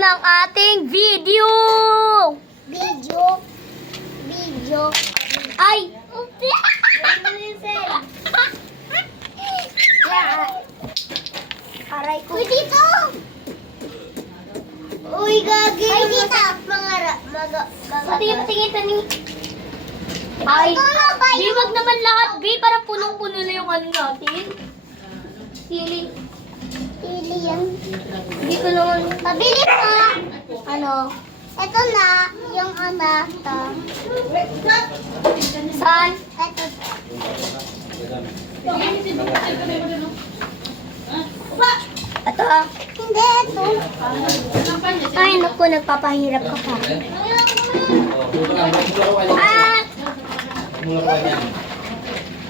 ng ating video. Video. Ay! Aray ko. Uy, dito! Uy, gagi. Ay, dito. Patingin ni. Ay, di wag naman lahat, B. Para punong-puno na yung ano natin. Sili. Pili yan. Hindi ko naman. Pabili mo. Ano? Ito na, yung anak to. Saan? Ito. Ito ah. Hindi, ito. Ay, naku, nagpapahirap ka pa. Ah!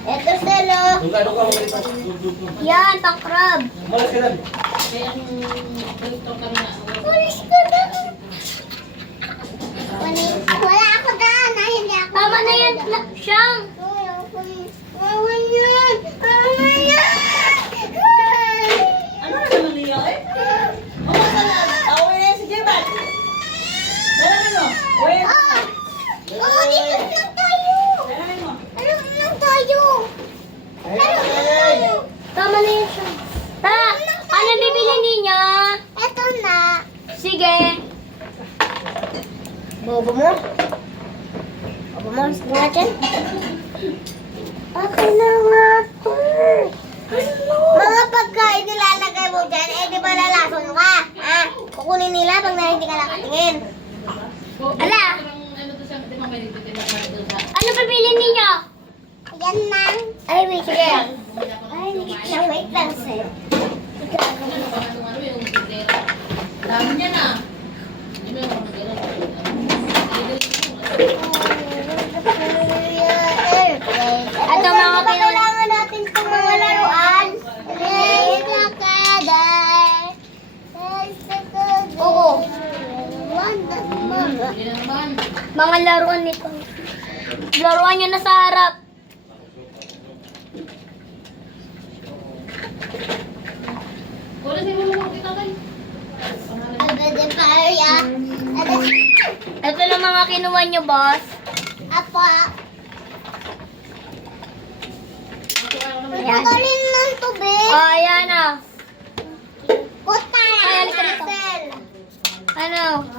Ito sila. Yan, pang crab. Pulis ko na. Wala ako daan. Hindi ako. Tama na yan, siyang. Wawan yan. Wawan yan. Ano na naman niya eh? O, away na si Jebat. Dala mo. Uy. Oo, dito lang tayo. Dala mo. Ano lang tayo? Ano lang tayo? Tama na yan, siyang. Ta, ano bibili niya? Ito na. Sige. Bobo mo? Bobo mo? Sige natin. Okay na nga to. Mga pagkain nilalagay mo dyan, eh di ba lalason ka? Ha? Kukunin nila pag na hindi ka nakatingin. Ala, ano bibili niya? Yan lang. Ay, wait. Sige. Ay, wait lang, sir. Dami niya na. Ito mga kailangan natin itong mga laruan. Oo. Hindi na naman. Mga laruan nito. Laruan niyo na sa harap. Wala si Mama kita kayo. Ito na mga kinuha niyo, boss. Apa? Ayan. Pagkalin ng tubig. Oh, ayan na. Puta. Ay, halika dito. Ano?